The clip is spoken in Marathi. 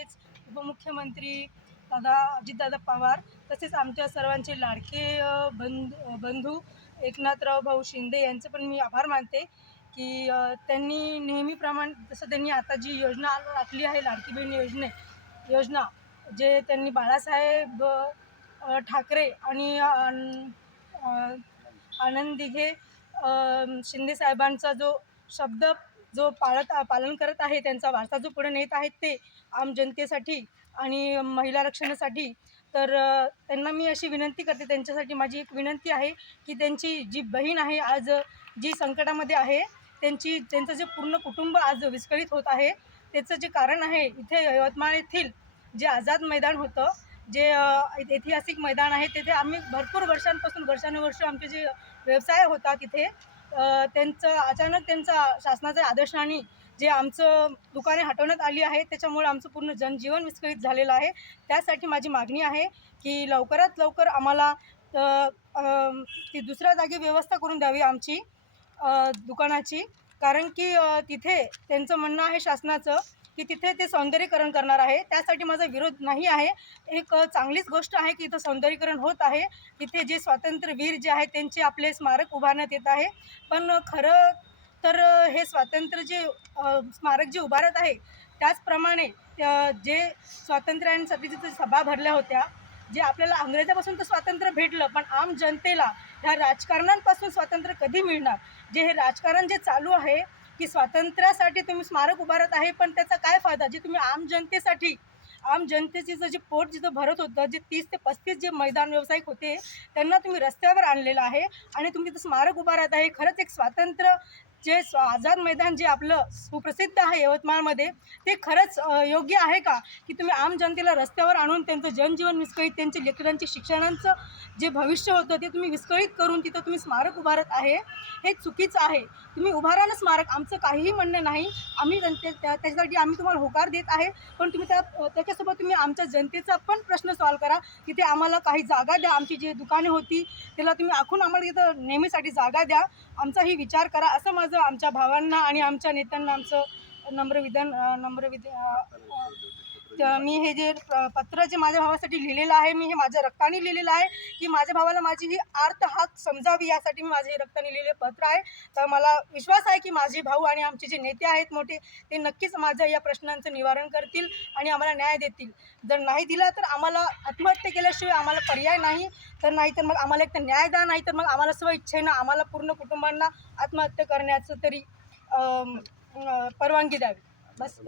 तसेच उपमुख्यमंत्री अजितदादा पवार, तसेच आमच्या सर्वांचे लाडके बंधू एकनाथराव भाऊ शिंदे यांचे पण मी आभार मानते की त्यांनी नेहमीप्रमाणे जसं त्यांनी आता जी योजना आखली आहे लाडकी बहीण योजना जे त्यांनी बाळासाहेब ठाकरे आणि आनंद दिघे शिंदे साहेबांचा जो शब्द पालन करत आहे, त्यांचा वारसा जो पुढे नेत आहेत ते आम जनतेसाठी आणि महिला रक्षणासाठी, तर त्यांना मी अशी विनंती करते, त्यांच्यासाठी माझी एक विनंती आहे की त्यांची जी बहीण आहे आज जी संकटामध्ये आहे, त्यांचं जे पूर्ण कुटुंब आज विस्कळीत होत आहे, त्याचं जे कारण आहे इथे यवतमाळ येथील जे आझाद मैदान होतं, जे ऐतिहासिक मैदान आहे, तिथे आम्ही भरपूर वर्षांपासून वर्षानुवर्ष आमचे जे व्यवसाय होता तिथे अचानक त्यांचा शासनाच्या आदेशाने जे आमचं दुकाने हटवण्यात आली आहे, त्याच्यामुळे आमचं पूर्ण जनजीवन विस्कळीत झालेलं आहे। त्यासाठी माझी मागणी आहे की लवकरात लवकर आम्हाला ती दुसऱ्या जागी व्यवस्था करून द्यावी आमची दुकानाची, कारण की तिथे त्यांचं म्हणणं आहे शासनाचं की तिथे ते सौंदर्यीकरण करणार आहे। त्यासाठी माझा विरोध नाही आहे, एक चांगलीच गोष्ट आहे की इथं सौंदर्यीकरण होत आहे, तिथे जे स्वातंत्र्यवीर जे आहेत त्यांचे आपले स्मारक उभारण्यात येत आहे। पण खरं तर हे स्वातंत्र्य जे स्मारक जे उभारत आहे त्याचप्रमाणे जे स्वातंत्र्यासाठी जिथे सभा भरल्या होत्या, जे आपल्याला अंग्रेजापासून तर स्वातंत्र्य भेटलं, पण आम जनतेला ह्या राजकारणांपासून स्वातंत्र्य कधी मिळणार? जे हे राजकारण जे चालू आहे की स्वातंत्र्यासाठी तुम्ही स्मारक उभारत आहे, पण त्याचा काय फायदा? जे तुम्ही आम जनतेचं जे पोट जिथं भरत होतं, जे 30 ते 35 जे मैदान व्यावसायिक होते त्यांना तुम्ही रस्त्यावर आणलेलं आहे आणि तुम्ही तिथं स्मारक उभारत आहे। खरंच एक स्वातंत्र्य जे आझाद मैदान जे आपलं सुप्रसिद्ध आहे यवतमाळमध्ये, ते खरंच योग्य आहे का की तुम्ही आम जनतेला रस्त्यावर आणून त्यांचं जनजीवन विस्कळीत, त्यांचे लेकरांचे शिक्षणांचं जे भविष्य होतं ते तुम्ही विस्कळीत करून तिथं तुम्ही स्मारक उभारत आहे? हे चुकीचं आहे। तुम्ही उभारा ना स्मारक, आमचं काहीही म्हणणं नाही, आम्ही त्याच्यासाठी आम्ही तुम्हाला होकार देत आहे, पण तुम्ही त्याच्यासोबत तुम्ही आमच्या जनतेचा पण प्रश्न सॉल्व करा। तिथे आम्हाला काही जागा द्या, आमची जी दुकाने होती त्याला तुम्ही आखून आम्हाला तिथं नेहमीसाठी जागा द्या, आमचाही विचार करा, असं माझं आमच्या भावांना आणि आमच्या नेत्यांना आमचं मी हे जे पत्र जे माझ्या भावासाठी लिहिलेलं आहे, मी हे माझ्या रक्ताने लिहिलेलं आहे की माझ्या भावाला माझी ही आर्त हाक समजावी, यासाठी मी माझे रक्ताने लिहिलेले पत्र आहे। तर मला विश्वास आहे की माझे भाऊ आणि आमचे जे नेते आहेत मोठे, ते नक्कीच माझ्या या प्रश्नांचं निवारण करतील आणि आम्हाला न्याय देतील। जर नाही दिला तर आम्हाला आत्महत्या केल्याशिवाय आम्हाला पर्याय नाही, तर मग आम्हाला एक तर न्याय द्या, नाही तर मग आम्हाला स्वइच्छेनं आम्हाला पूर्ण कुटुंबांना आत्महत्या करण्याचं तरी परवानगी द्यावी। बस।